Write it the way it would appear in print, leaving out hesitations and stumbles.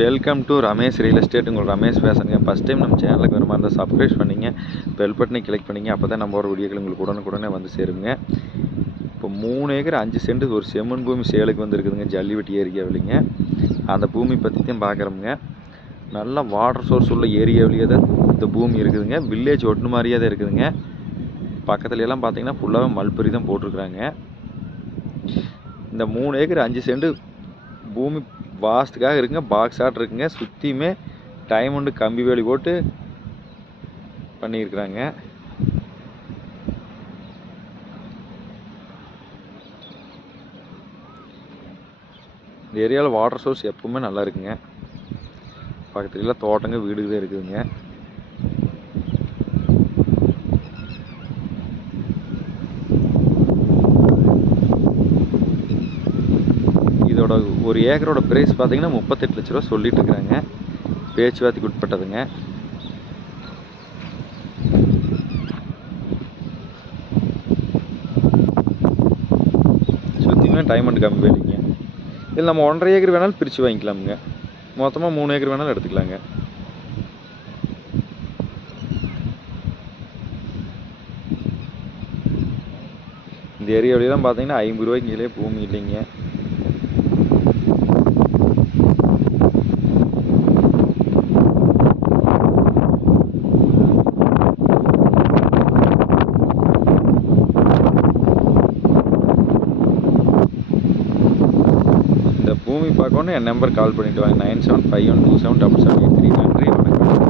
Welcome to Ramesh real estate. உங்கள் ரமேஷ் பேசுகிறேங்க. First time நம்ம சேனலுக்கு வர மாதிரி இருந்தால் சப்ஸ்கிரைப் பண்ணிங்க, பெல் பட்டனை கிளிக் பண்ணிங்க. அப்போ தான் நம்ம ஒரு வீடியோக்கள் உங்களுக்கு உடனுக்குடனே வந்து சேருங்க. இப்போ 3 ஏக்கர் 5 சென்ட் ஒரு செம்மண் பூமி சேலுக்கு வந்துருக்குதுங்க, ஜல்லிவட்டி ஏரியாவிலிங்க. அந்த பூமி பற்றி தான் பார்க்குறோமுங்க. நல்லா வாட்டர் சோர்ஸ் உள்ள ஏரியாவிலேயே தான் இந்த பூமி இருக்குதுங்க. வில்லேஜ் ஒட்டு மாதிரியே தான் இருக்குதுங்க. பக்கத்துலலாம் பார்த்தீங்கன்னா ஃபுல்லாகவே மல்பரி தான் போட்டிருக்குறாங்க. இந்த 3 ஏக்கர் 5 சென்ட் பூமி வாஸ்துக்காக இருக்குங்க. பாக்ஸ் ஆட் இருக்குங்க. சுற்றியுமே டைமண்டு கம்பி வேலி போட்டு பண்ணியிருக்கிறாங்க. இந்த ஏரியாவில் வாட்டர் சோர்ஸ் எப்பவுமே நல்லா இருக்குங்க. பக்கத்துலலாம் தோட்டங்க வீடு தான் இருக்குதுங்க. இதோட ஒரு ஏக்கரோட பிரைஸ் பார்த்தீங்கன்னா 38 லட்ச ரூபா சொல்லிட்டு இருக்கிறாங்க. பேச்சுவார்த்தைக்கு உட்பட்டதுங்க. சுற்றியுமே டைமண்ட் கம்மி வேலைங்க. இதில் நம்ம 1.5 ஏக்கர் வேணாலும் பிரித்து வாங்கிக்கலாமுங்க. மொத்தமாக 3 ஏக்கர் வேணாலும் எடுத்துக்கலாங்க. இந்த ஏரியாவிலாம் பார்த்தீங்கன்னா 50 ரூபாய்க்கு கீழே பூமி இல்லைங்க. இந்த பூமி பார்க்கணும் என் நம்பர் கால் பண்ணிவிட்டு வாங்க. 9751277783. நன்றி, வணக்கம்.